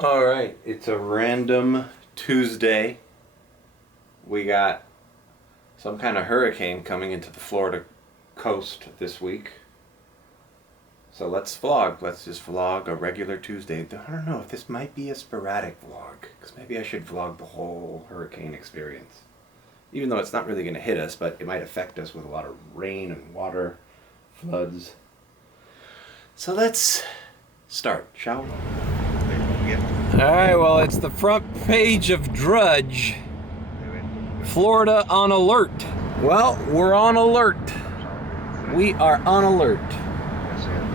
All right, it's a random Tuesday. We got some kind of hurricane coming into the Florida coast this week. So let's vlog. Let's just vlog a regular Tuesday. I don't know if this might be a sporadic vlog, because maybe I should vlog the whole hurricane experience. Even though it's not really going to hit us, but it might affect us with a lot of rain and water, floods. So let's start, shall we? Alright, well, it's the front page of Drudge. Florida on alert. Well, we're on alert. We are on alert.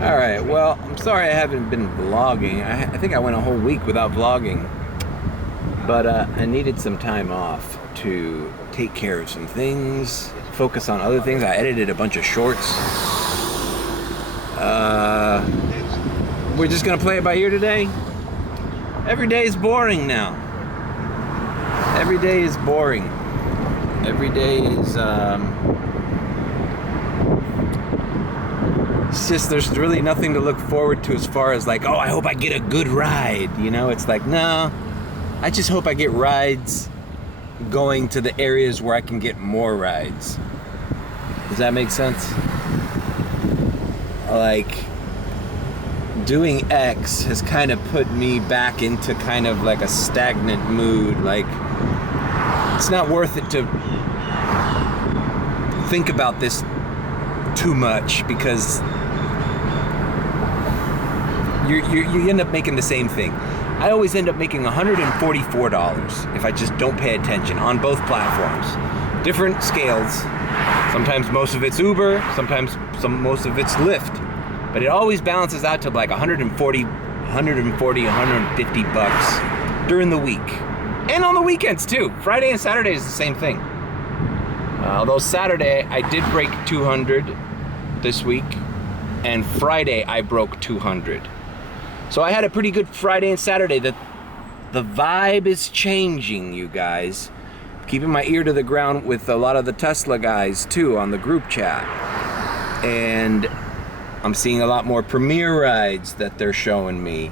Alright, well, I'm sorry I haven't been vlogging. I think I went a whole week without vlogging. But I needed some time off to take care of some things, focus on other things. I edited a bunch of shorts. We're just gonna play it by ear today. Every day is boring now. Every day is boring. Every day is, it's just, there's really nothing to look forward to as far as like, oh, I hope I get a good ride. You know, it's like, no, I just hope I get rides going to the areas where I can get more rides. Does that make sense? Like, doing X has kind of put me back into kind of like a stagnant mood. Like, it's not worth it to think about this too much, because you end up making the same thing. I always end up making $144 if I just don't pay attention on both platforms. Different scales. Sometimes most of it's Uber, sometimes most of it's Lyft. But it always balances out to like 150 bucks during the week. And on the weekends too. Friday and Saturday is the same thing. Although Saturday I did break 200 this week, and Friday I broke 200. So I had a pretty good Friday and Saturday. The vibe is changing, you guys. Keeping my ear to the ground with a lot of the Tesla guys too on the group chat. And I'm seeing a lot more Premier rides that they're showing me.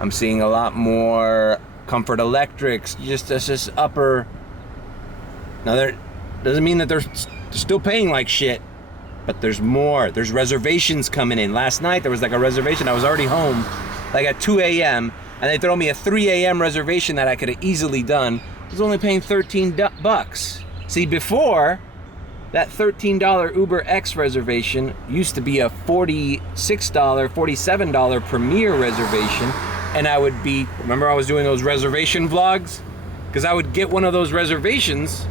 I'm seeing a lot more Comfort Electrics, just upper. Now, there doesn't mean that they're still paying like shit, but there's more. There's reservations coming in. Last night there was like a reservation. I was already home, like at 2 a.m. and they throw me a 3 a.m. reservation that I could have easily done. I was only paying 13 bucks. See, before, that $13 Uber X reservation used to be a $46, $47 Premier reservation, and I would be, remember I was doing those reservation vlogs? Because I would get one of those reservations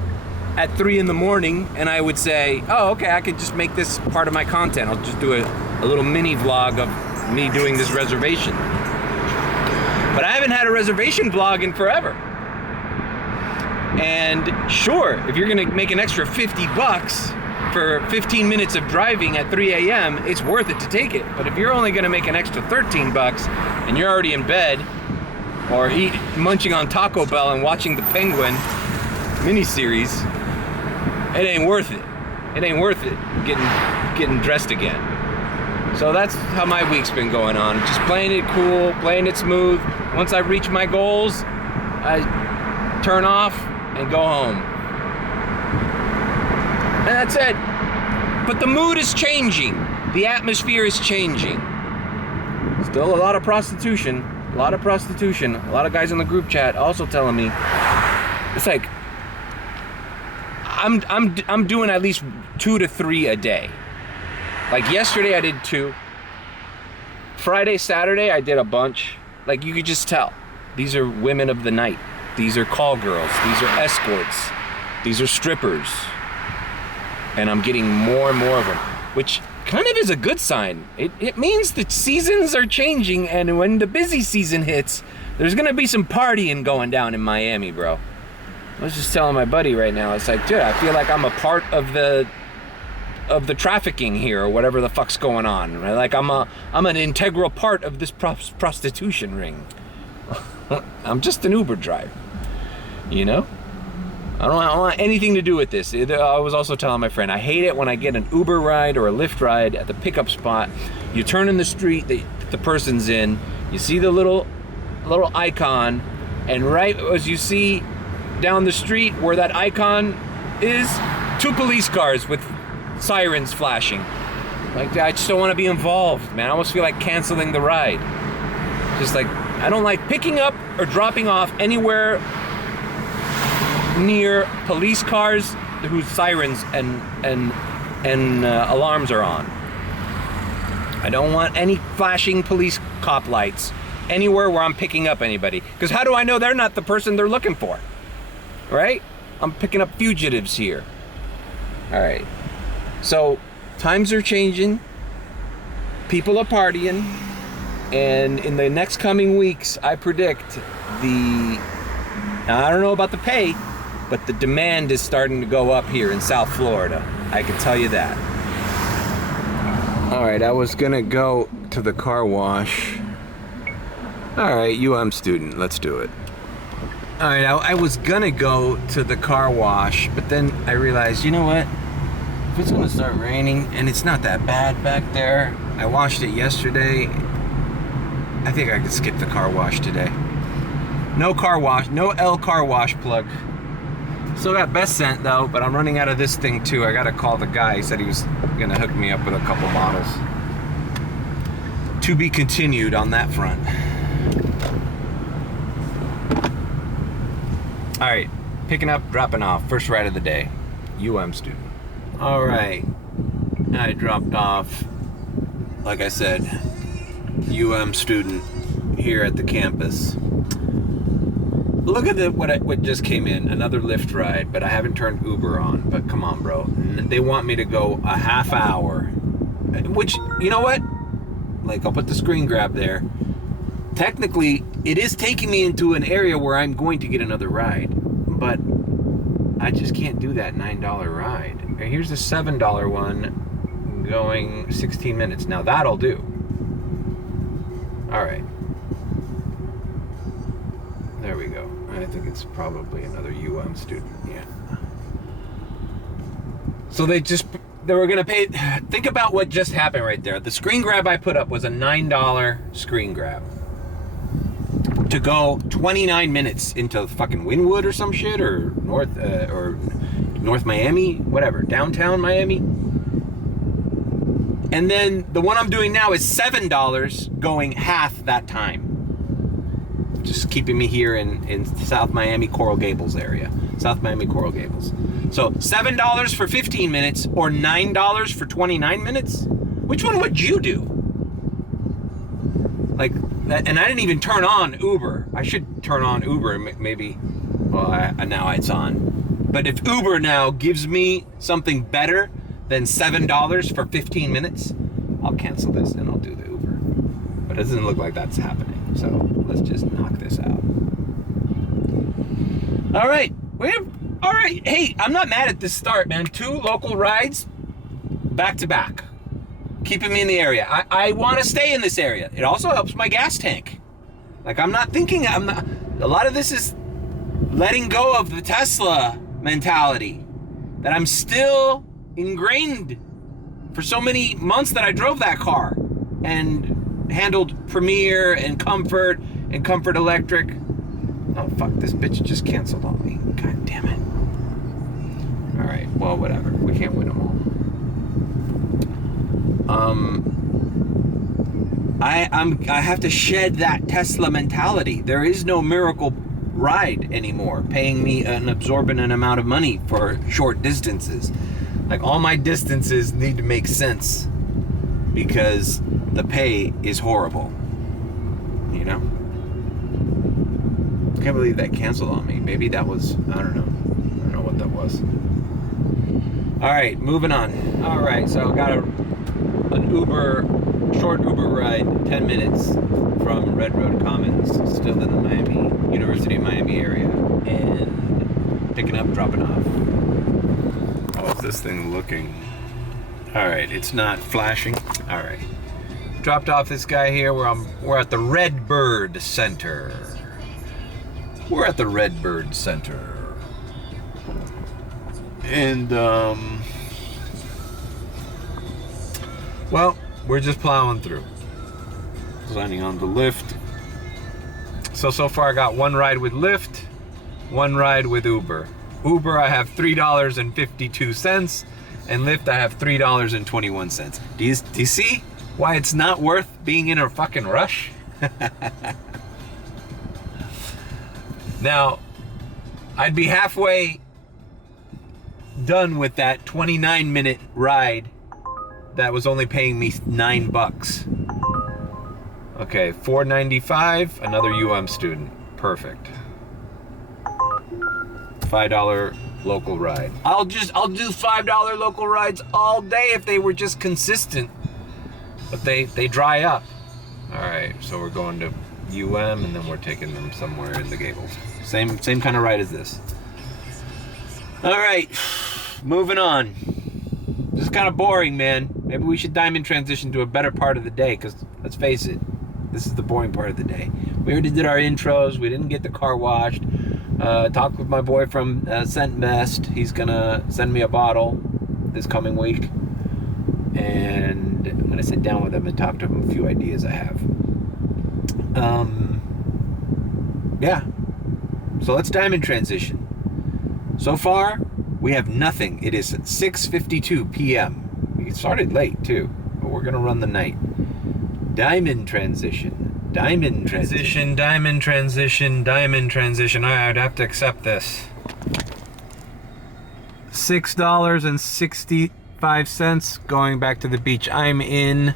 at 3 in the morning, and I would say, oh, okay, I could just make this part of my content. I'll just do a little mini vlog of me doing this reservation. But I haven't had a reservation vlog in forever. And sure, if you're gonna make an extra 50 bucks for 15 minutes of driving at 3 a.m., it's worth it to take it. But if you're only gonna make an extra 13 bucks and you're already in bed or munching on Taco Bell and watching the Penguin miniseries, it ain't worth it. It ain't worth it getting dressed again. So that's how my week's been going on. Just playing it cool, playing it smooth. Once I reach my goals, I turn off and go home. And that's it. But the mood is changing. The atmosphere is changing. Still a lot of prostitution. A lot of prostitution. A lot of guys in the group chat also telling me, it's like, I'm doing at least 2 to 3 a day. Like yesterday I did 2. Friday, Saturday I did a bunch. Like, you could just tell. These are women of the night. These are call girls. These are escorts. These are strippers. And I'm getting more and more of them, which kind of is a good sign. It means the seasons are changing, and when the busy season hits, there's gonna be some partying going down in Miami, bro. I was just telling my buddy right now, it's like, dude, I feel like I'm a part of the trafficking here, or whatever the fuck's going on. Right? Like I'm an integral part of this prostitution ring. I'm just an Uber driver, you know? I don't want anything to do with this. I was also telling my friend, I hate it when I get an Uber ride or a Lyft ride at the pickup spot. You turn in the street that the person's in, you see the little little icon, and right as you see down the street where that icon is, 2 police cars with sirens flashing. Like, I just don't want to be involved, man. I almost feel like canceling the ride. Just like, I don't like picking up or dropping off anywhere near police cars whose sirens and alarms are on. I don't want any flashing police cop lights anywhere where I'm picking up anybody. Because how do I know they're not the person they're looking for? Right? I'm picking up fugitives here. All right. So times are changing. People are partying. And in the next coming weeks, I predict now I don't know about the pay, but the demand is starting to go up here in South Florida. I can tell you that. All right, I was gonna go to the car wash. All right, student, let's do it. All right, I was gonna go to the car wash, but then I realized, you know what? If it's gonna start raining, and it's not that bad back there, I washed it yesterday, I think I could skip the car wash today. No car wash, no L car wash plug. Still got best scent though, but I'm running out of this thing too. I gotta call the guy. He said he was gonna hook me up with a couple bottles. To be continued on that front. All right, picking up, dropping off. First ride of the day. student. All right, I dropped off, like I said, student here at the campus. Look at what just came in, another Lyft ride, but I haven't turned Uber on. But come on, bro. They want me to go a half hour, which, you know what? Like, I'll put the screen grab there. Technically, it is taking me into an area where I'm going to get another ride, but I just can't do that $9 ride. Here's the $7 one going 16 minutes. Now that'll do. All right. There we go. I think it's probably another student. Yeah. So they were going to pay. Think about what just happened right there. The screen grab I put up was a $9 screen grab to go 29 minutes into fucking Wynwood or some shit, or North Miami, whatever, downtown Miami. And then the one I'm doing now is $7 going half that time. Just keeping me here in South Miami, Coral Gables area. South Miami, Coral Gables. So $7 for 15 minutes or $9 for 29 minutes? Which one would you do? Like, and I didn't even turn on Uber. I should turn on Uber, maybe. Well, now it's on. But if Uber now gives me something better than $7 for 15 minutes, I'll cancel this and I'll do the Uber. But it doesn't look like that's happening. So let's just knock this out. All right. All right. Hey, I'm not mad at this start, man. 2 local rides back to back, keeping me in the area. I want to stay in this area. It also helps my gas tank. Like, a lot of this is letting go of the Tesla mentality that I'm still ingrained for so many months that I drove that car and handled Premier and Comfort Electric. Oh fuck, this bitch just canceled on me. God damn it. Alright, well, whatever. We can't win them all. I have to shed that Tesla mentality. There is no miracle ride anymore, paying me an absorbent amount of money for short distances. Like, all my distances need to make sense because the pay is horrible. You know? I can't believe that canceled on me. Maybe that was, I don't know what that was. All right, moving on. All right, so I got an short Uber ride, 10 minutes from Red Road Commons, still in the University of Miami area, and picking up, dropping off. How's this thing looking? All right, it's not flashing. All right. Dropped off this guy here. We're at the Redbird Center. We're at the Redbird Center. And, well, we're just plowing through. Signing on the Lyft. So far I got one ride with Lyft, one ride with Uber. Uber I have $3.52, and Lyft I have $3.21. Do you see why it's not worth being in a fucking rush? Now, I'd be halfway done with that 29-minute ride that was only paying me $9. Okay, $4.95, another UM student. Perfect. $5 local ride. I'll do $5 local rides all day if they were just consistent. But they dry up. All right, so we're going to UM and then we're taking them somewhere in the Gables. Same kind of ride as this. All right, moving on. This is kind of boring, man. Maybe we should diamond transition to a better part of the day, because let's face it, this is the boring part of the day. We already did our intros. We didn't get the car washed. Talked with my boy from Scent Best. He's gonna send me a bottle this coming week, and I'm gonna sit down with him and talk to him a few ideas I have. Yeah. So let's diamond transition. So far, we have nothing. It is 6:52 p.m. We started late too, but we're gonna run the night. Diamond transition. Diamond transition. Diamond transition. Diamond transition. I'd have to accept this. $6.65 going back to the beach I'm in.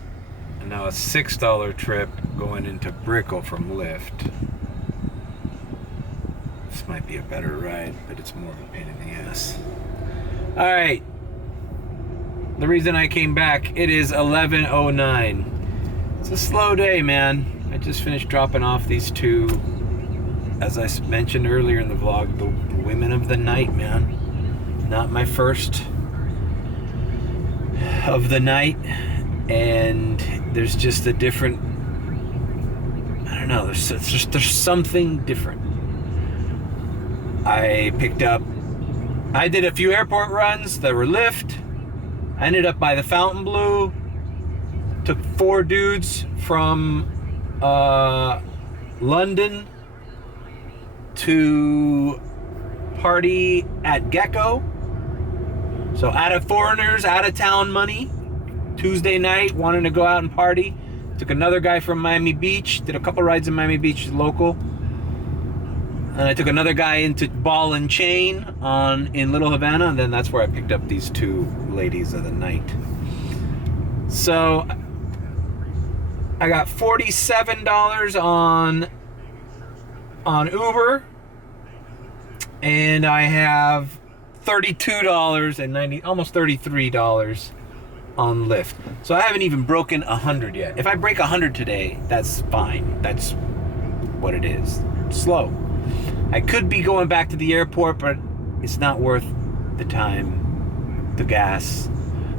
And now a $6 trip going into Brickell from Lyft. This might be a better ride, but it's more of a pain in the ass. All right. The reason I came back, it is 11:09. It's a slow day, man. I just finished dropping off these two, as I mentioned earlier in the vlog, the women of the night, man. Not my first of the night, and there's just a different, I don't know, there's something different. I did a few airport runs that were Lyft. I ended up by the Fountain Blue. Took 4 dudes from London to party at Gecko. So out of foreigners, out of town money. Tuesday night, wanted to go out and party. Took another guy from Miami Beach. Did a couple rides in Miami Beach, local. And I took another guy into Ball and Chain in Little Havana, and then that's where I picked up these 2 ladies of the night. So I got $47 on Uber, and I have $32.90, almost $33 on Lyft. So I haven't even broken 100 yet. If I break 100 today, that's fine. That's what it is. Slow. I could be going back to the airport, but it's not worth the time, the gas.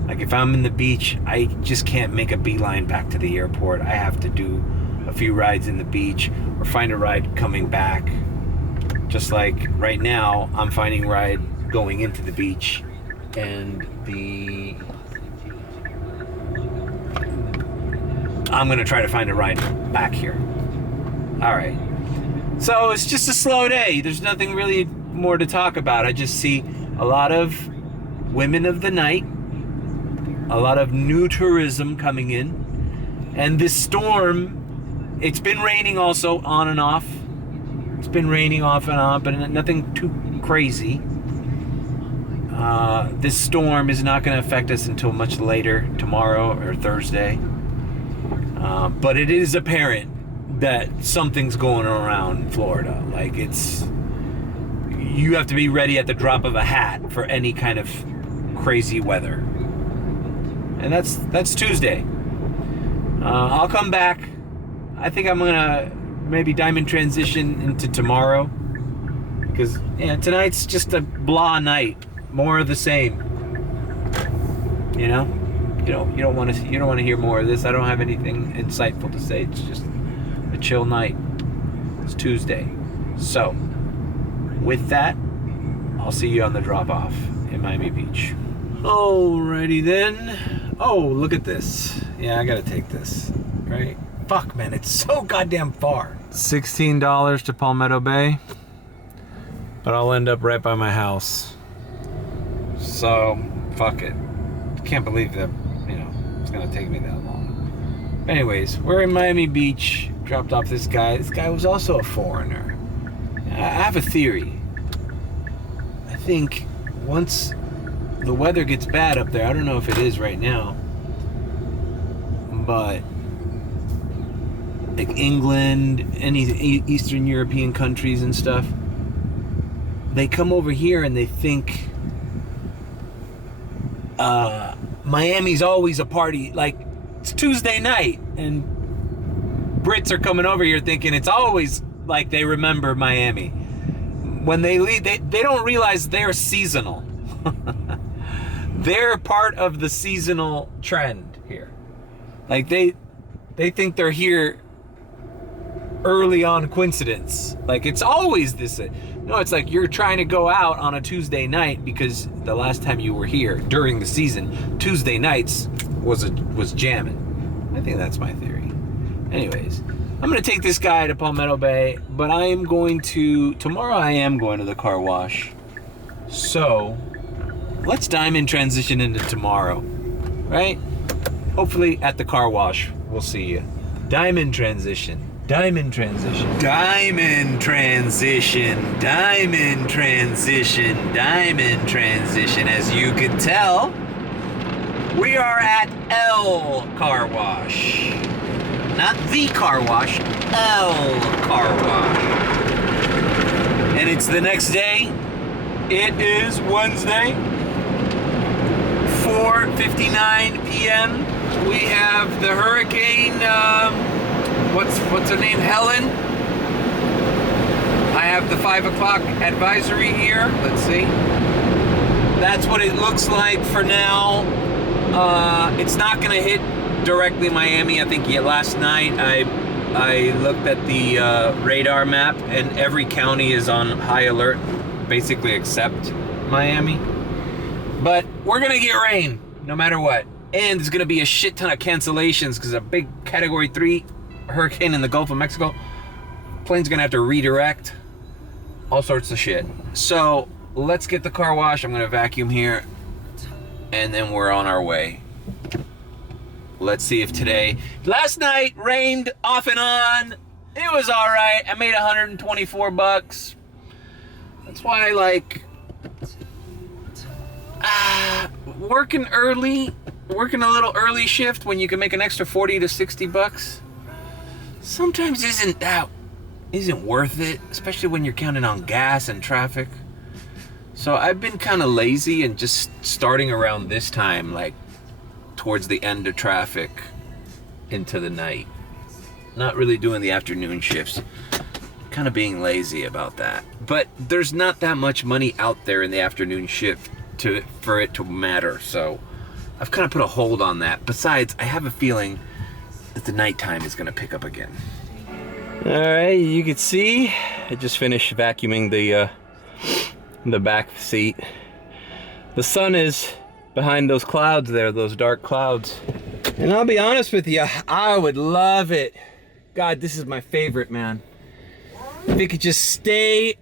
Like if I'm in the beach, I just can't make a beeline back to the airport. I have to do a few rides in the beach or find a ride coming back. Just like right now, I'm finding a ride going into the beach, and I'm gonna try to find a ride back here. All right. So it's just a slow day. There's nothing really more to talk about. I just see a lot of women of the night, a lot of new tourism coming in, and this storm, it's been raining also on and off. It's been raining off and on, but nothing too crazy. This storm is not going to affect us until much later, tomorrow or Thursday. But it is apparent that something's going around in Florida. Like you have to be ready at the drop of a hat for any kind of crazy weather. And that's Tuesday. I'll come back. I think I'm gonna maybe diamond transition into tomorrow, because tonight's just a blah night, more of the same. You don't want to hear more of this. I don't have anything insightful to say. It's just a chill night. It's Tuesday. So with that, I'll see you on the drop off in Miami Beach. Alrighty then. Oh, look at this. Yeah, I gotta take this, right? Fuck, man, it's so goddamn far. $16 to Palmetto Bay, but I'll end up right by my house. So, fuck it. Can't believe that, it's gonna take me that long. Anyways, we're in Miami Beach. Dropped off this guy. This guy was also a foreigner. I have a theory. I think once the weather gets bad up there, I don't know if it is right now, but like England, any Eastern European countries and stuff, they come over here and they think Miami's always a party. Like, it's Tuesday night and Brits are coming over here thinking it's always like they remember Miami. When they leave, they don't realize they're seasonal. They're part of the seasonal trend here. Like, they think they're here early on coincidence. Like, it's always this. No, it's like you're trying to go out on a Tuesday night because the last time you were here during the season, Tuesday nights was jamming. I think that's my theory. Anyways, I'm going to take this guy to Palmetto Bay, but tomorrow I am going to the car wash. So, let's diamond transition into tomorrow, right? Hopefully at the car wash, we'll see you. Diamond transition. Diamond transition. Diamond transition. Diamond transition. Diamond transition. As you can tell, we are at L Car Wash. Not the car wash, L Car Wash. And it's the next day. It is Wednesday, 4:59 p.m. We have the Hurricane, what's her name, Helen. I have the 5 o'clock advisory here. Let's see. That's what it looks like for now. It's not gonna hit directly Miami. I think last night I looked at the radar map and every county is on high alert, basically except Miami. But we're gonna get rain no matter what. And there's gonna be a shit ton of cancellations because a big Category 3 hurricane in the Gulf of Mexico. Plane's gonna have to redirect. All sorts of shit. So let's get the car wash. I'm gonna vacuum here and then we're on our way. Let's see if today. Last night rained off and on. It was all right. I made $124. That's why I like working a little early shift when you can make an extra $40 to $60. Sometimes isn't worth it, especially when you're counting on gas and traffic. So I've been kind of lazy and just starting around this time, like towards the end of traffic into the night. Not really doing the afternoon shifts. Kind of being lazy about that. But there's not that much money out there in the afternoon shift for it to matter. So I've kind of put a hold on that. Besides, I have a feeling that the nighttime is going to pick up again. All right, you can see I just finished vacuuming the back seat. The sun is behind those clouds there, those dark clouds. And I'll be honest with you, I would love it. God, this is my favorite, man. If it could just stay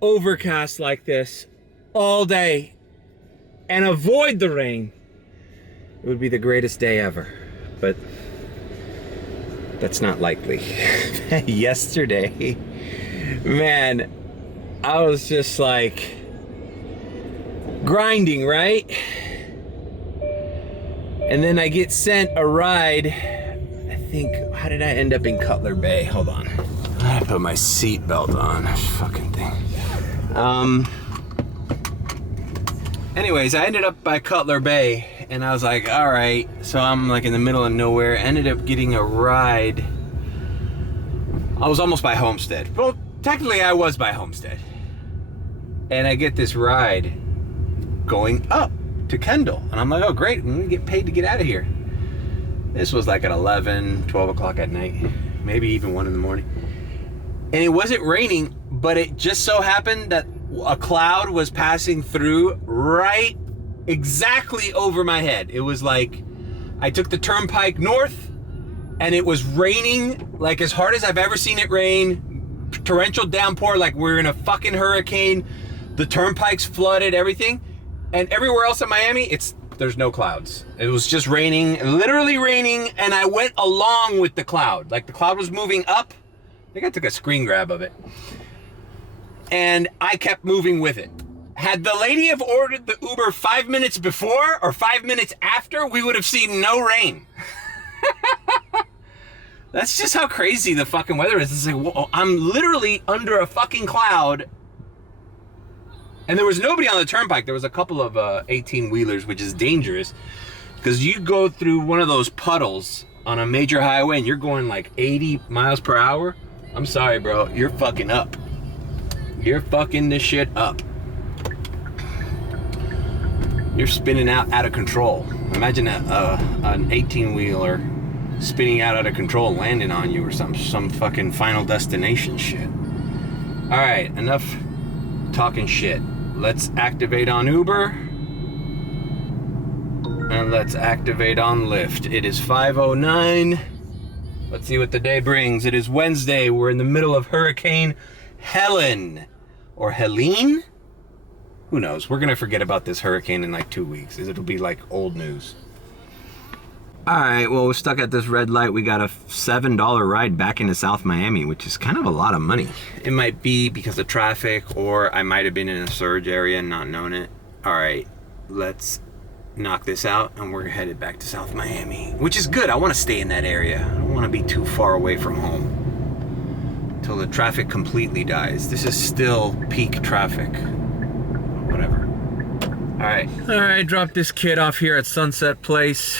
overcast like this all day and avoid the rain, it would be the greatest day ever. But that's not likely. Yesterday, man, I was just like grinding, right? And then I get sent a ride. I think, how did I end up in Cutler Bay? Hold on. I had to put my seatbelt on. Fucking thing. Anyways, I ended up by Cutler Bay, and I was like, all right. So I'm like in the middle of nowhere. Ended up getting a ride. I was almost by Homestead. Well, technically I was by Homestead. And I get this ride going up to Kendall. And I'm like, oh great, I'm gonna get paid to get out of here. This was like at 11, 12 o'clock at night, maybe even 1 in the morning. And it wasn't raining, but it just so happened that a cloud was passing through right exactly over my head. It was like, I took the turnpike north and it was raining like as hard as I've ever seen it rain. Torrential downpour, like we're in a fucking hurricane. The turnpike's flooded, everything. And everywhere else in Miami, there's no clouds. It was just raining, literally raining, and I went along with the cloud. Like the cloud was moving up. I think I took a screen grab of it. And I kept moving with it. Had the lady have ordered the Uber 5 minutes before or 5 minutes after, we would have seen no rain. That's just how crazy the fucking weather is. It's like, whoa, I'm literally under a fucking cloud. And there was nobody on the turnpike. There was a couple of 18-wheelers, which is dangerous. Because you go through one of those puddles on a major highway and you're going like 80 miles per hour. I'm sorry, bro. You're fucking up. You're fucking this shit up. You're spinning out of control. Imagine an 18-wheeler spinning out of control, landing on you or some fucking Final Destination shit. All right, enough talking shit. Let's activate on Uber. And let's activate on Lyft. It is 5:09. Let's see what the day brings. It is Wednesday. We're in the middle of Hurricane Helen. Or Helene? Who knows? We're going to forget about this hurricane in like 2 weeks. It'll be like old news. All right, well, we're stuck at this red light. We got a $7 ride back into South Miami, which is kind of a lot of money. It might be because of traffic, or I might have been in a surge area and not known it. All right, let's knock this out, and we're headed back to South Miami, which is good. I want to stay in that area. I don't want to be too far away from home until the traffic completely dies. This is still peak traffic. Whatever. All right, drop this kid off here at Sunset Place.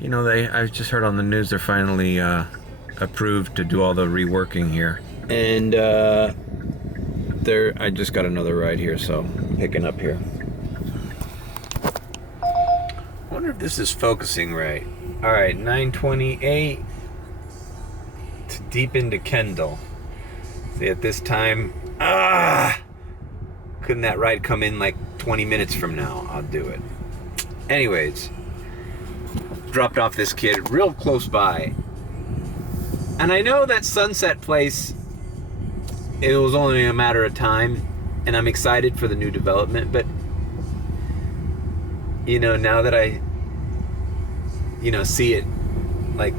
You know, I just heard on the news they're finally approved to do all the reworking here. And I just got another ride here, so I'm picking up here. I wonder if this is focusing right. All right, 9:28 to deep into Kendall. See, at this time, couldn't that ride come in like 20 minutes from now? I'll do it. Anyways, dropped off this kid real close by. And I know that Sunset Place, it was only a matter of time, and I'm excited for the new development, but you know, now that I see it like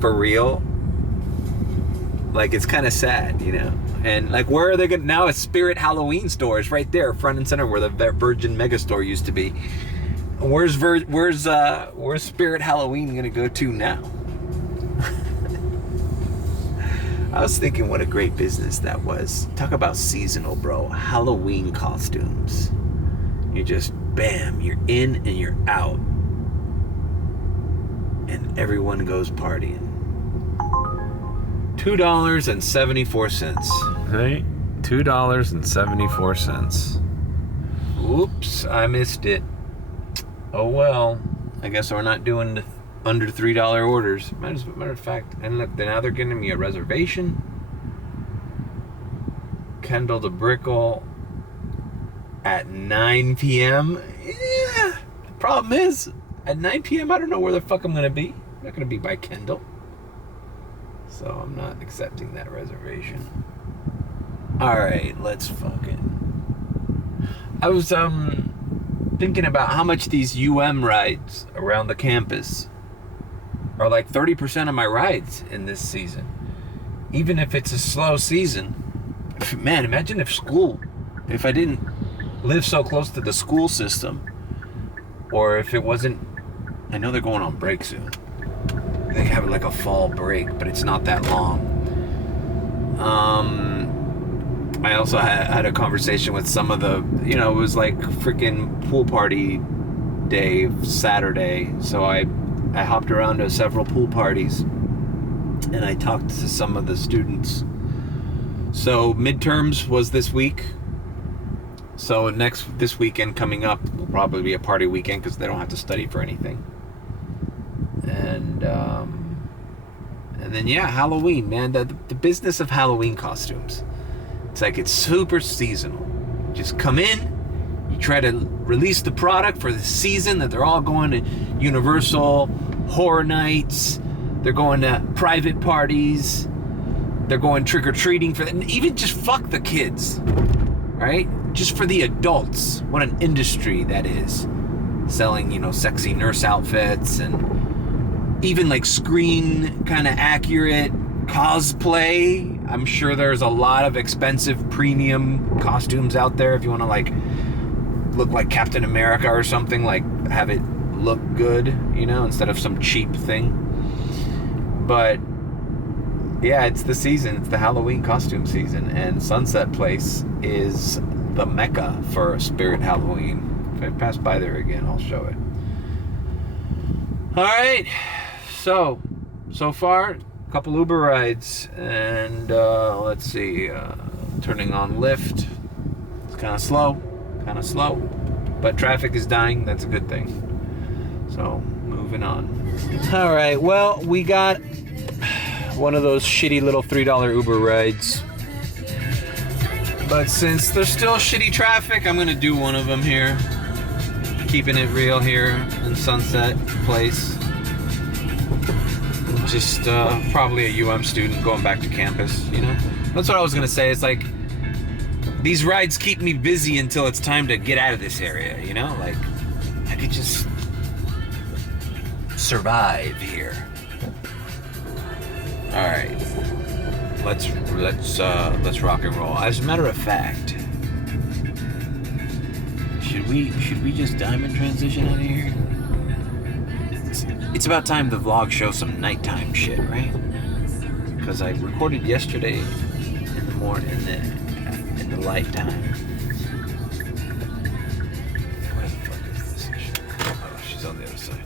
for real, like it's kind of sad, you know. And like, where are they going now? A Spirit Halloween store is right there, front and center, where the Virgin Megastore used to be. Where's Spirit Halloween gonna go to now? I was thinking, what a great business that was. Talk about seasonal, bro. Halloween costumes. You just, bam, you're in and you're out. And everyone goes partying. $2.74. Right? $2.74. Oops, I missed it. Oh well. I guess we're not doing the under $3 orders. Matter of fact, and look, now they're giving me a reservation. Kendall to Brickell at 9 p.m. Yeah. The problem is, at 9 p.m. I don't know where the fuck I'm gonna be. I'm not gonna be by Kendall. So I'm not accepting that reservation. Alright, let's fucking... I was thinking about how much these UM rides around the campus are like 30% of my rides in this season. Even if it's a slow season. Man, imagine if I didn't live so close to the school system, or if it wasn't, I know they're going on break soon. They have like a fall break, but it's not that long. I also had a conversation with some of the, it was like freaking pool party day Saturday. So I hopped around to several pool parties and I talked to some of the students. So midterms was this week. So this weekend coming up will probably be a party weekend because they don't have to study for anything. And then Halloween, man, the business of Halloween costumes. It's like it's super seasonal. You just come in, you try to release the product for the season that they're all going to Universal, Horror Nights, They're going to private parties. They're going trick-or-treating for them. Even just fuck the kids, right? Just for the adults. What an industry that is. Selling, sexy nurse outfits and even like screen kind of accurate cosplay. I'm sure there's a lot of expensive premium costumes out there if you want to like look like Captain America or something, like have it look good, instead of some cheap thing. But yeah, it's the season. It's the Halloween costume season, and Sunset Place is the mecca for Spirit Halloween. If I pass by there again, I'll show it. All right, so far, a couple Uber rides, and let's see, turning on Lyft. It's kind of slow, but traffic is dying. That's a good thing. So, moving on. All right, well, we got one of those shitty little $3 Uber rides. But since there's still shitty traffic, I'm gonna do one of them here. Keeping it real here in Sunset Place. Just probably a UM student going back to campus, That's what I was gonna say. It's like, these rides keep me busy until it's time to get out of this area, Like, I could just survive here. All right, let's rock and roll. As a matter of fact, should we just diamond transition out of here? It's about time the vlog shows some nighttime shit, right? Because I recorded yesterday in the morning, in the light time. Where the fuck is this shit? Oh, she's on the other side.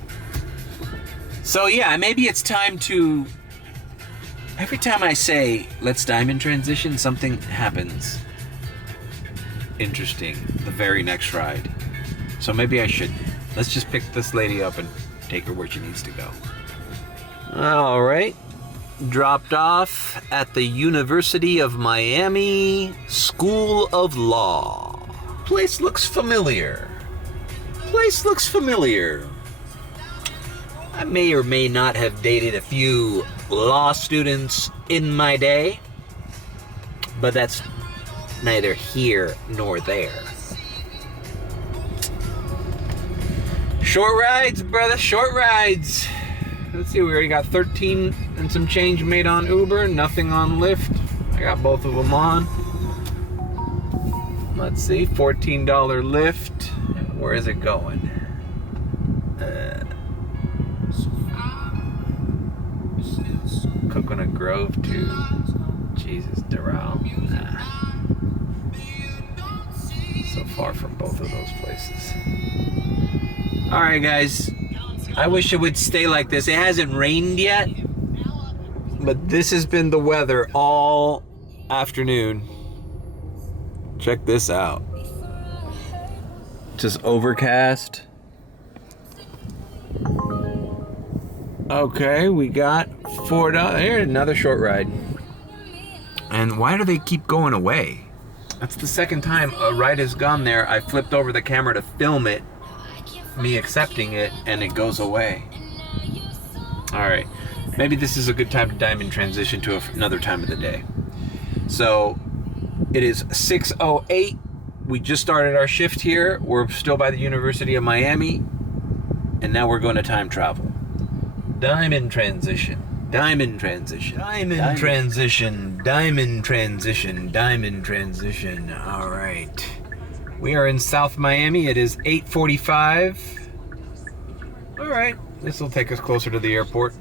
So yeah, maybe it's time to. Every time I say, let's diamond transition, something happens interesting the very next ride. So maybe I should. Let's just pick this lady up and take her where she needs to go. All right. Dropped off at the University of Miami School of Law. Place looks familiar. I may or may not have dated a few law students in my day, but that's neither here nor there. Short rides, brother, short rides. Let's see, we already got 13 and some change made on Uber, nothing on Lyft. I got both of them on. Let's see, $14 Lyft. Where is it going? Coconut Grove to Jesus, Doral. Nah. So far from both of those places. Alright guys, I wish it would stay like this. It hasn't rained yet, but this has been the weather all afternoon. Check this out. Just overcast. Okay, we got $4. Here, another short ride. And why do they keep going away? That's the second time a ride has gone there. I flipped over the camera to film it, me accepting it, and it goes away. Alright, maybe this is a good time to diamond transition to another time of the day. So, it is 6:08. We just started our shift here. We're still by the University of Miami. And now we're going to time travel. Diamond transition. Diamond transition. Diamond transition. Diamond transition. Diamond transition. All right. We are in South Miami. It is 8:45. All right. This will take us closer to the airport.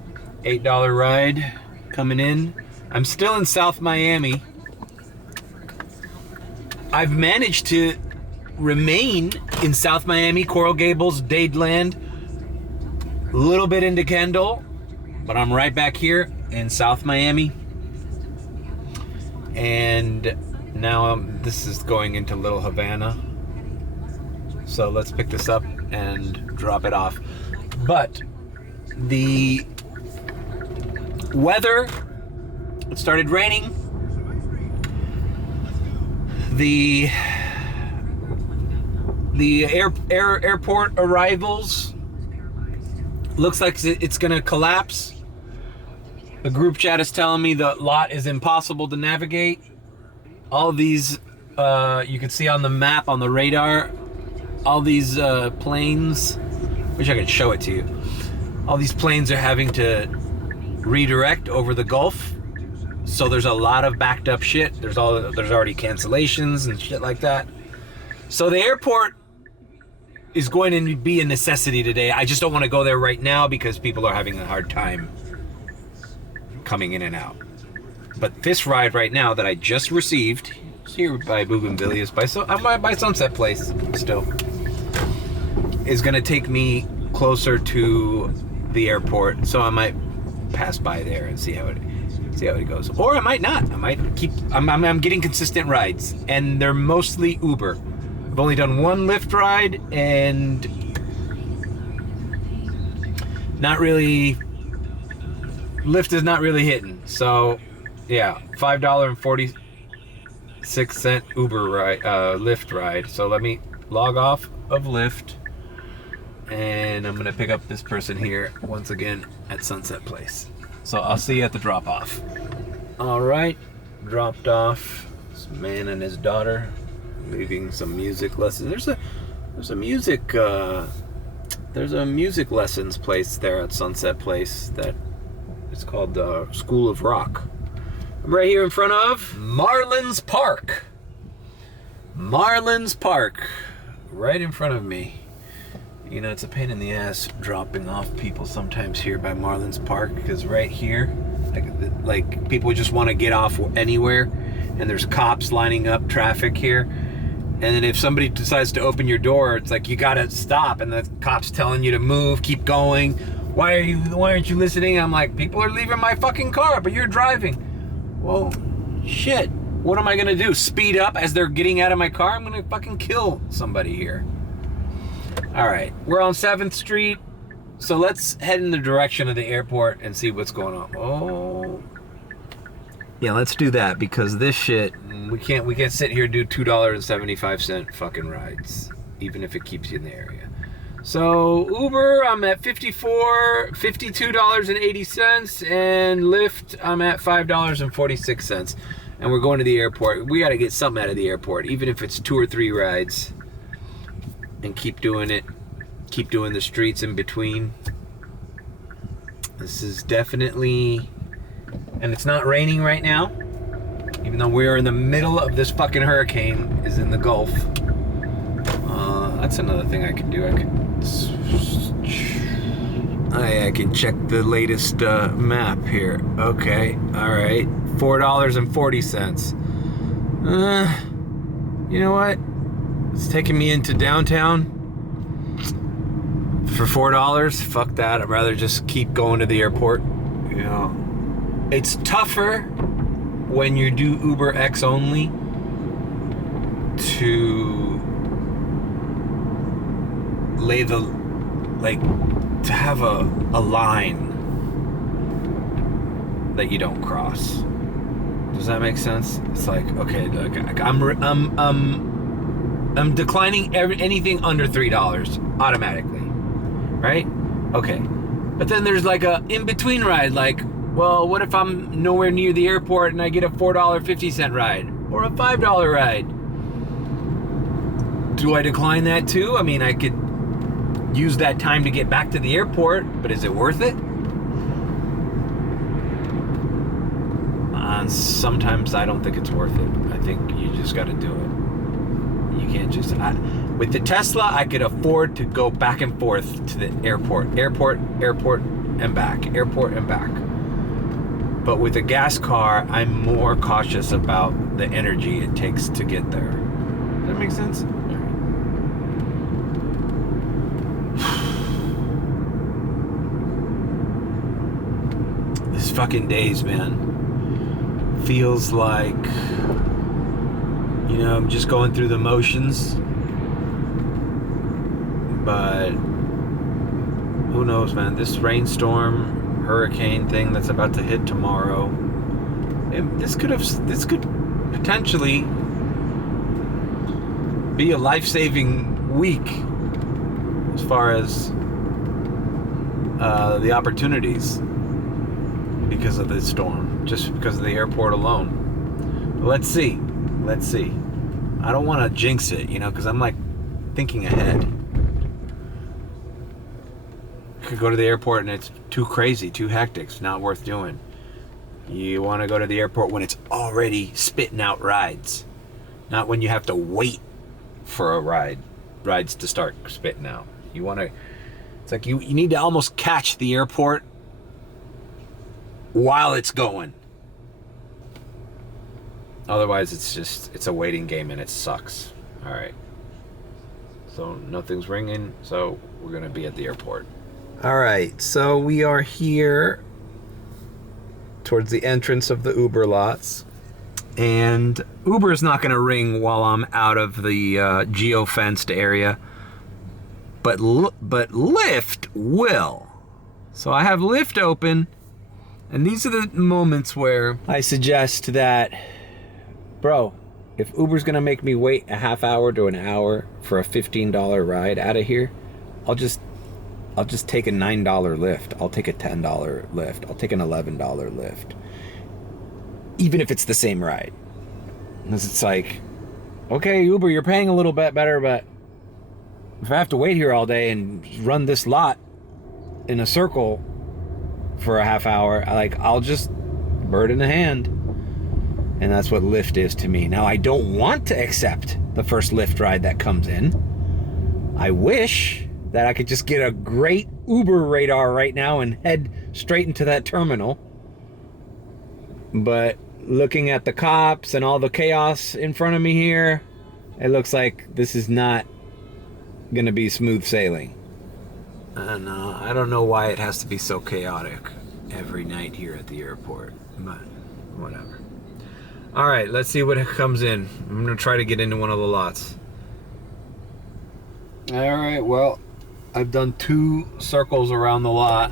$8 ride coming in. I'm still in South Miami. I've managed to remain in South Miami, Coral Gables, Dadeland, a little bit into Kendall, but I'm right back here in South Miami. And now this is going into Little Havana. So let's pick this up and drop it off. But the weather, it started raining. The airport arrivals looks like it's gonna collapse. The group chat is telling me the lot is impossible to navigate. All these, you can see on the map, on the radar, all these planes, wish I could show it to you. All these planes are having to redirect over the Gulf. So there's a lot of backed up shit. There's already cancellations and shit like that. So the airport is going to be a necessity today. I just don't want to go there right now because people are having a hard time coming in and out. But this ride right now that I just received, it's here by Bougainvilleas, by Sunset Place still, is going to take me closer to the airport. So I might pass by there and see how it goes, or I might not. I might keep. I'm getting consistent rides, and they're mostly Uber. I've only done one Lyft ride, and not really. Lyft is not really hitting. So, yeah, $5.46 Uber ride, Lyft ride. So let me log off of Lyft, and I'm gonna pick up this person here once again at Sunset Place. So I'll see you at the drop-off. All right, dropped off this man and his daughter, leaving some music lessons. There's a music lessons place there at Sunset Place that it's called the School of Rock. I'm right here in front of Marlins Park. Marlins Park, right in front of me. You know, it's a pain in the ass dropping off people sometimes here by Marlins Park, because right here, like people just want to get off anywhere, and there's cops lining up traffic here. And then if somebody decides to open your door, it's like you gotta stop, and the cop's telling you to move, keep going. Why aren't you listening? I'm like, people are leaving my fucking car, but you're driving. Well, shit. What am I gonna do? Speed up as they're getting out of my car? I'm gonna fucking kill somebody here. All right, we're on 7th Street, so let's head in the direction of the airport and see what's going on. Oh, yeah, let's do that, because this shit, we can't sit here and do $2.75 fucking rides, even if it keeps you in the area. So Uber, I'm at $52.80, and Lyft, I'm at $5.46, and we're going to the airport. We got to get something out of the airport, even if it's 2 or 3 rides. And keep doing it. Keep doing the streets in between. This is definitely... And it's not raining right now. Even though we're in the middle of this fucking hurricane is in the Gulf. That's another thing I can do. I can check the latest map here. Okay. Alright. $4.40. You know what? It's taking me into downtown for $4. Fuck that. I'd rather just keep going to the airport. You know, it's tougher when you do Uber X only to to have a line that you don't cross. Does that make sense? It's like, okay, I'm declining anything under $3 automatically, right? Okay, but then there's like a in-between ride, like, well, what if I'm nowhere near the airport and I get a $4.50 ride or a $5 ride? Do I decline that too? I mean, I could use that time to get back to the airport, but is it worth it? Sometimes I don't think it's worth it. I think you just got to do it. You can't just... with the Tesla, I could afford to go back and forth to the airport, and back, airport and back. But with a gas car, I'm more cautious about the energy it takes to get there. Does that make sense? This fucking days, man. Feels like, you know, I'm just going through the motions. But who knows, man? This rainstorm, hurricane thing that's about to hit tomorrow, this could potentially be a life-saving week as far as the opportunities. because of the storm, just because of the airport alone. But let's see. I don't want to jinx it, because I'm like thinking ahead. Could go to the airport and it's too crazy, too hectic. It's not worth doing. You want to go to the airport when it's already spitting out rides, not when you have to wait for rides to start spitting out. You want to, it's like you need to almost catch the airport while it's going. Otherwise, it's a waiting game and it sucks. All right. So nothing's ringing, so we're going to be at the airport. All right, so we are here towards the entrance of the Uber lots. And Uber is not going to ring while I'm out of the geo-fenced area. But Lyft will. So I have Lyft open. And these are the moments where I suggest that, bro, if Uber's going to make me wait a half hour to an hour for a $15 ride out of here, I'll just take a $9 Lyft. I'll take a $10 Lyft. I'll take an $11 Lyft. Even if it's the same ride. Because it's like, okay, Uber, you're paying a little bit better, but if I have to wait here all day and run this lot in a circle for a half hour, I'll just bird in the hand. And that's what Lyft is to me. Now, I don't want to accept the first Lyft ride that comes in. I wish that I could just get a great Uber radar right now and head straight into that terminal. But looking at the cops and all the chaos in front of me here, it looks like this is not going to be smooth sailing. And I don't know why it has to be so chaotic every night here at the airport, but whatever. All right, let's see what comes in. I'm going to try to get into one of the lots. All right, well, I've done 2 circles around the lot.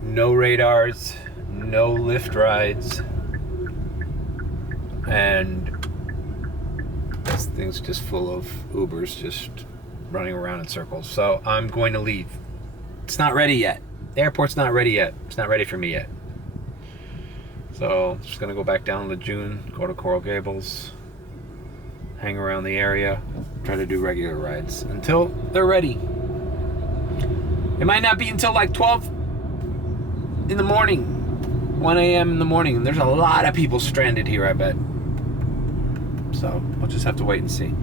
No radars, no Lyft rides. And this thing's just full of Ubers just running around in circles. So I'm going to leave. It's not ready yet. The airport's not ready yet. It's not ready for me yet. So I'm just going to go back down to Lejeune, go to Coral Gables, hang around the area, try to do regular rides until they're ready. It might not be until like 12 in the morning, 1 a.m. in the morning. And there's a lot of people stranded here, I bet. So we'll just have to wait and see.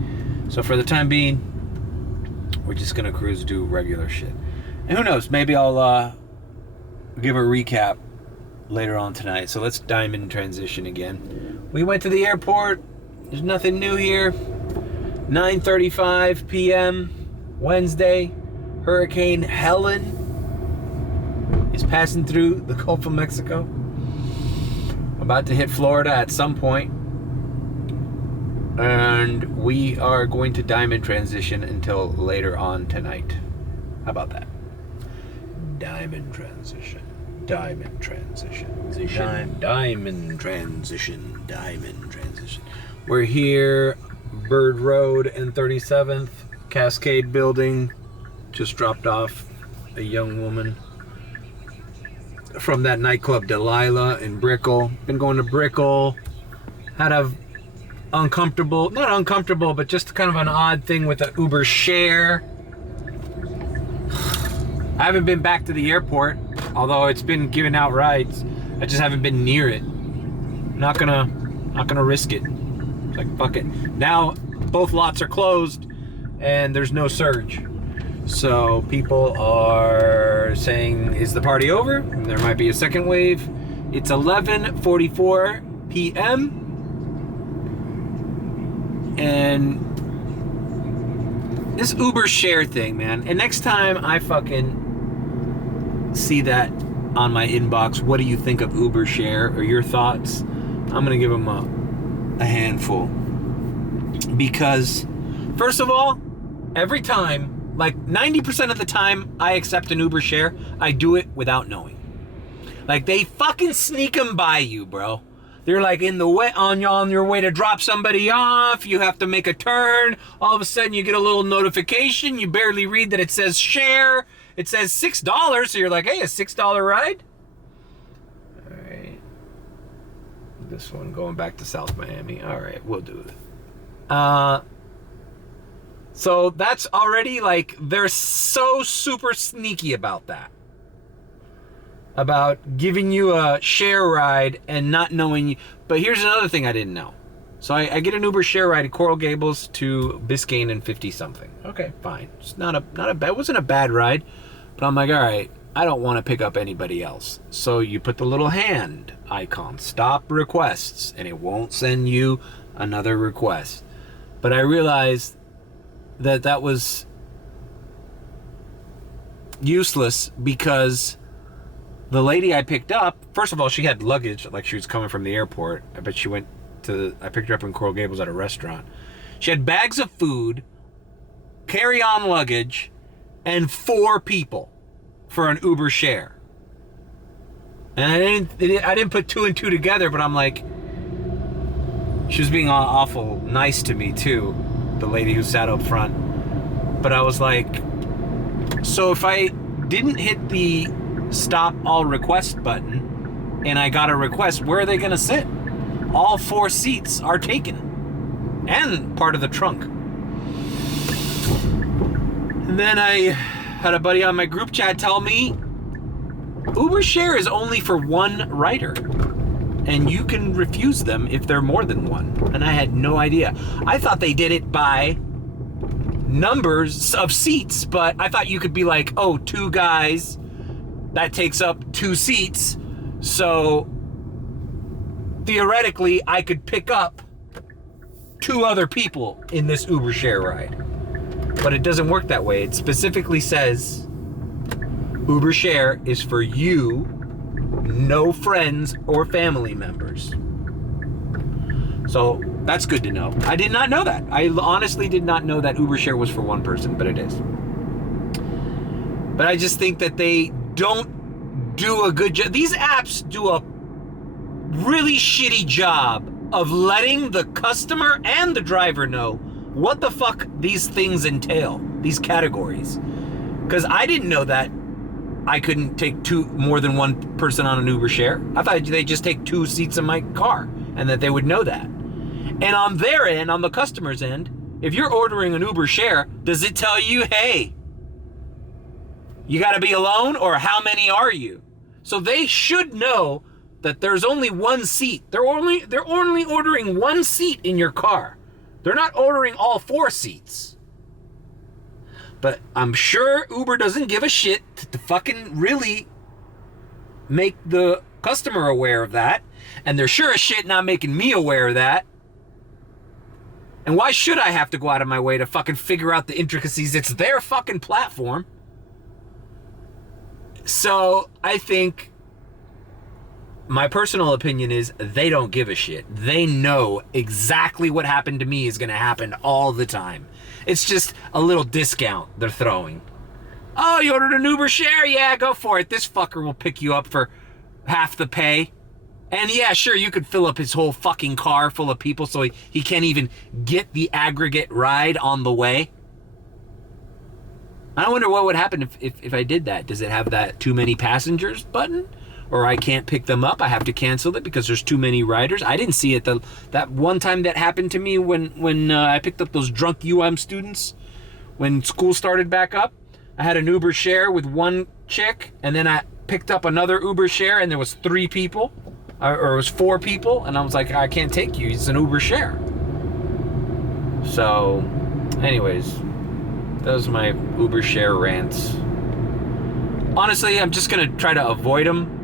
So for the time being, we're just going to cruise, do regular shit. And who knows, maybe I'll give a recap later on tonight. So let's diamond transition again. We went to the airport. There's nothing new here. 9:35 p.m. Wednesday. Hurricane Helen is passing through the Gulf of Mexico. About to hit Florida at some point. And we are going to diamond transition until later on tonight. How about that? Diamond transition. Diamond transition. Diamond transition. Diamond transition. We're here, Bird Road and 37th, Cascade Building. Just dropped off a young woman from that nightclub Delilah in Brickell. Been going to Brickell. Had a uncomfortable, not uncomfortable, but just kind of an odd thing with the Uber share. I haven't been back to the airport, although it's been giving out rides. I just haven't been near it. Not gonna risk it. It's like, fuck it. Now both lots are closed and there's no surge. So people are saying, is the party over? There might be a second wave. It's 11:44 p.m. And this Uber share thing, man. And next time I fucking see that on my inbox, what do you think of Uber share or your thoughts? I'm gonna give them a handful. Because, first of all, every time, like 90% of the time I accept an Uber share, I do it without knowing. Like, they fucking sneak them by you, bro. They're like in the way, on your way to drop somebody off. You have to make a turn. All of a sudden you get a little notification. You barely read that it says share. It says $6. So you're like, hey, a $6 ride? All right. this one, going back to South Miami. All right, we'll do it. So that's already like, they're so super sneaky about that. About giving you a share ride and not knowing you. But here's another thing I didn't know. So I get an Uber share ride at Coral Gables to Biscayne and 50 something. Okay, fine. It's not a bad, it wasn't a bad ride. But I'm like, all right, I don't want to pick up anybody else. So you put the little hand icon, stop requests, and it won't send you another request. But I realized that was useless because the lady I picked up, first of all, she had luggage, like she was coming from the airport. I bet she went to, I picked her up in Coral Gables at a restaurant. She had bags of food, carry-on luggage, and 4 people for an Uber share. And I didn't put 2 and 2 together, but I'm like, she was being awful nice to me too, the lady who sat up front. But I was like, so if I didn't hit the stop all request button and I got a request, where are they gonna sit? All 4 seats are taken and part of the trunk. And then I had a buddy on my group chat tell me Uber share is only for 1 rider and you can refuse them if they're more than 1. And I had no idea. I thought they did it by numbers of seats, but I thought you could be like, oh, 2 guys, that takes up 2 seats, so theoretically I could pick up 2 other people in this Uber share ride. But it doesn't work that way. It specifically says Uber share is for you, no friends or family members. So that's good to know. I did not know that. I honestly did not know that Uber share was for 1 person, but it is. But I just think that they don't do a good job. These apps do a really shitty job of letting the customer and the driver know what the fuck these things entail, these categories. Because I didn't know that I couldn't take more than 1 person on an Uber share. I thought they just take 2 seats in my car and that they would know that. And on their end, on the customer's end, if you're ordering an Uber share, does it tell you, hey, you gotta be alone, or how many are you? So they should know that there's only 1 seat. They're only ordering 1 seat in your car. They're not ordering all 4 seats. But I'm sure Uber doesn't give a shit to fucking really make the customer aware of that. And they're sure as shit not making me aware of that. And why should I have to go out of my way to fucking figure out the intricacies? It's their fucking platform. So I think my personal opinion is they don't give a shit. They know exactly what happened to me is going to happen all the time. It's just a little discount they're throwing. Oh, you ordered an Uber share? Yeah, go for it. This fucker will pick you up for half the pay. And yeah, sure, you could fill up his whole fucking car full of people so he can't even get the aggregate ride on the way. I wonder what would happen if I did that. Does it have that too many passengers button? Or I can't pick them up, I have to cancel it because there's too many riders? I didn't see it. That one time that happened to me when I picked up those drunk students when school started back up. I had an Uber share with 1 chick, and then I picked up another Uber share and there was 3 people. Or it was 4 people, and I was like, I can't take you, it's an Uber share. So, anyways, those are my Uber share rants. Honestly, I'm just gonna try to avoid them.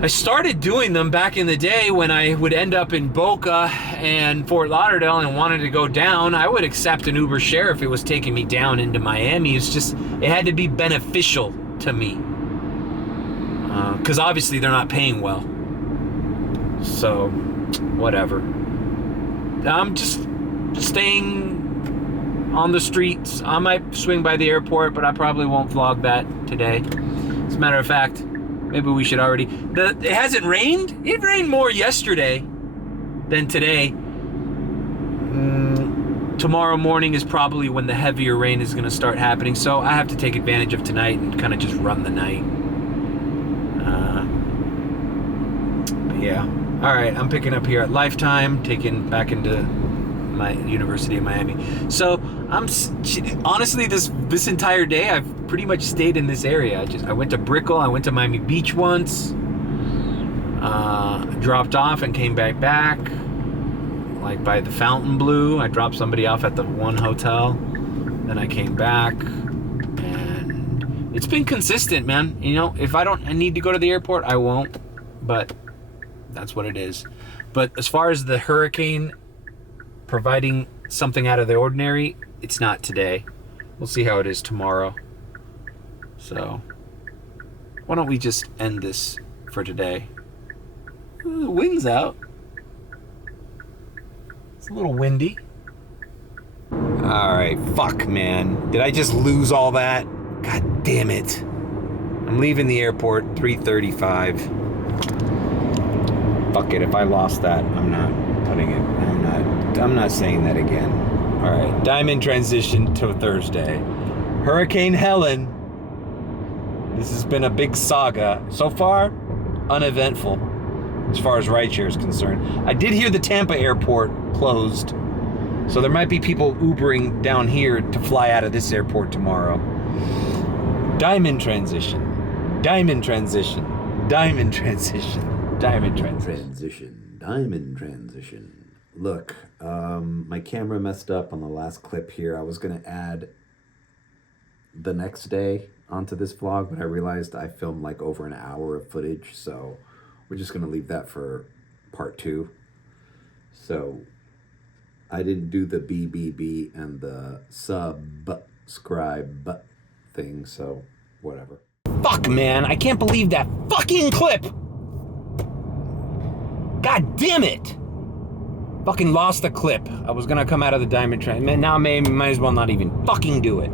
I started doing them back in the day when I would end up in Boca and Fort Lauderdale and wanted to go down. I would accept an Uber share if it was taking me down into Miami. It's just, it had to be beneficial to me. Because obviously they're not paying well. So, whatever. I'm just staying on the streets. I might swing by the airport, but I probably won't vlog that today. As a matter of fact, maybe we should already... It hasn't rained? It rained more yesterday than today. Tomorrow morning is probably when the heavier rain is going to start happening, so I have to take advantage of tonight and kind of just run the night. But Yeah. All right, I'm picking up here at Lifetime, taking back into my University of Miami. So honestly, this entire day, I've pretty much stayed in this area. I went to Brickell, I went to Miami Beach once, dropped off and came back, like by the Fontainebleau. I dropped somebody off at the one hotel, then I came back, and it's been consistent, man. You know, if I need to go to the airport, I won't, but that's what it is. But as far as the hurricane providing something out of the ordinary, it's not today. We'll see how it is tomorrow. So why don't we just end this for today? Ooh, the wind's out. It's a little windy. All right, fuck, man. Did I just lose all that? God damn it. I'm leaving the airport 3:35. Fuck it, if I lost that, I'm not saying that again. All right, diamond transition to Thursday. Hurricane Helen. This has been a big saga. So far, uneventful as far as rideshare is concerned. I did hear the Tampa airport closed, so there might be people Ubering down here to fly out of this airport tomorrow. Diamond transition. Diamond transition. Diamond transition. Diamond transition. Diamond transition. Look, my camera messed up on the last clip here. I was going to add the next day onto this vlog, but I realized I filmed like over an hour of footage, so we're just going to leave that for part 2. So I didn't do the BBB and the subscribe thing, so whatever. Fuck, man, I can't believe that fucking clip. God damn it! Fucking lost the clip. I was gonna come out of the diamond train. Now might as well not even fucking do it.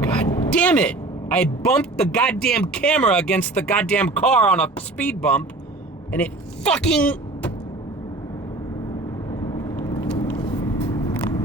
God damn it! I bumped the goddamn camera against the goddamn car on a speed bump, and it fucking